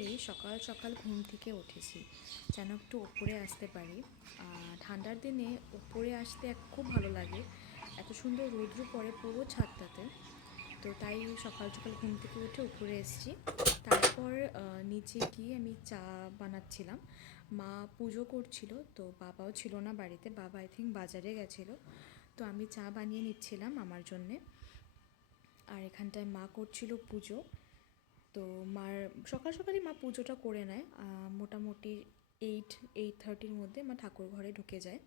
করেই সকাল সকাল ঘুম থেকে উঠেছি যেন একটু উপরে আসতে পারি। ঠান্ডার দিনে উপরে আসতে খুব ভালো লাগে, এত সুন্দর রৌদ্র পড়ে পুরো ছাদটাতে। তো তাই সকাল সকাল ঘুম থেকে উঠে উপরে এসেছি। তারপর নিচে গিয়ে আমি চা বানাচ্ছিলাম। মা পুজো করছিল, তো বাবাও ছিল না বাড়িতে, বাবা আই থিঙ্ক বাজারে গেছিলো। তো আমি চা বানিয়ে নিচ্ছিলাম আমার জন্যে। আর এখানটায় মা করছিল পুজো। তো মার সকাল সকালই মা পুজোটা করে নেয়, মোটামুটি 8-8:30-র মধ্যে মা ঠাকুর ঘরে ঢুকে যায়।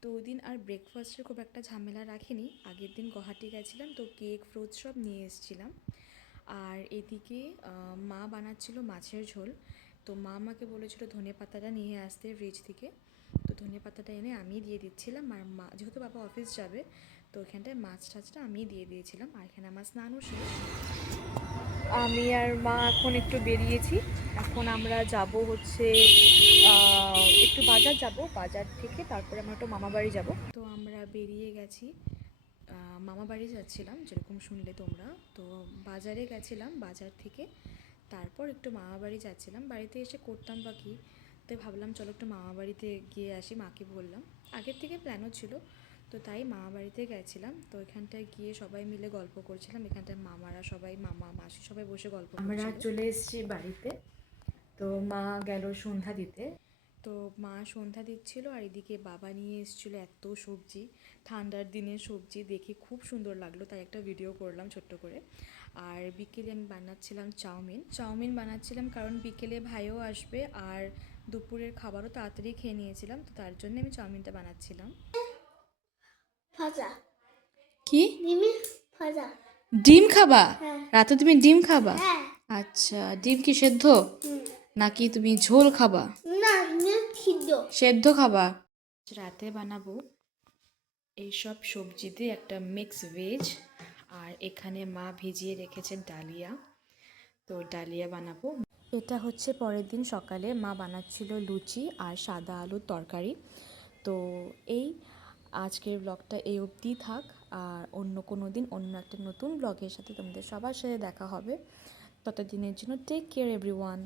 তো ওই দিন আর ব্রেকফাস্টের খুব একটা ঝামেলা রাখিনি। আগের দিন গুয়াহাটি গেছিলাম, তো কেক ফ্রুটস সব নিয়ে এসেছিলাম। আর এদিকে মা বানাচ্ছিল মাছের ঝোল। তো মা আমাকে বলেছিল ধনে পাতাটা নিয়ে আসতে ফ্রিজ থেকে। তো ধনে পাতাটা এনে আমি দিয়ে দিচ্ছিলাম, আর মা যেহেতু বাবা অফিস যাবে, তো এখানটায় মাছ টাছটা আমি দিয়ে দিয়েছিলাম। আর এখানে আমার স্নানও শেষ। আমি আর মা এখন একটু বেরিয়েছি। এখন আমরা যাব হচ্ছে একটু বাজার যাব, বাজার থেকে তারপরে আমরা একটু মামা বাড়ি যাব। তো আমরা বেরিয়ে গেছি, মামা বাড়ি যাচ্ছিলাম যেরকম শুনলে তোমরা। তো বাজারে গেছিলাম, বাজার থেকে তারপর একটু মামা বাড়ি যাচ্ছিলাম। বাড়িতে এসে করতাম বা কি, তাই ভাবলাম চলো একটু মামা বাড়িতে গিয়ে আসি, মাকে বললাম। আগের থেকে প্ল্যানও ছিল, তো তাই মামা বাড়িতে গেছিলাম। তো এখানটায় গিয়ে সবাই মিলে গল্প করছিলাম, এখানটায় মামারা সবাই, মামা মাসি সবাই বসে গল্প করছিল। আমরা চলে এসেছি বাড়িতে। তো মা গেল সন্ধ্যা দিতে। তো মা সন্ধ্যা দিচ্ছিল, আর এদিকে বাবা নিয়ে এসেছিল এত সবজি। ঠান্ডার দিনের সবজি দেখে খুব সুন্দর লাগলো, তাই একটা ভিডিও করলাম ছোট্ট করে। আর বিকেলে আমি বানাচ্ছিলাম চাউমিন চাউমিন বানাচ্ছিলাম, কারণ বিকেলে ভাইও আসবে, আর দুপুরের খাবারও তাড়াতাড়ি খেয়ে নিয়েছিলাম, তো তার জন্য আমি চাউমিনটা বানাচ্ছিলাম। ভাজা কি ভাজা ডিম খাবা? হ্যাঁ। রাতে তুমি ডিম খাবা? হ্যাঁ। আচ্ছা, ডিম কি সেদ্ধ নাকি তুমি ঝোল খাবা? না, সিদ্ধ সেদ্ধ খাবা? রাতে বানাবো এইসব সবজি দিয়ে একটা মিক্স ভেজ। আর এখানে মা ভিজিয়ে রেখেছে ডালিয়া, তো ডালিয়া বানাবো। এটা হচ্ছে পরের দিন সকালে মা বানাচ্ছিল লুচি আর সাদা আলুর তরকারি। তো এই আজকের ব্লগটা এই অবধি থাক, আর অন্য কোনো দিন অন্য একটা নতুন ব্লগের সাথে তোমাদের সবার সাথে দেখা হবে। ততদিনের জন্য টেক কেয়ার এভরিওয়ান।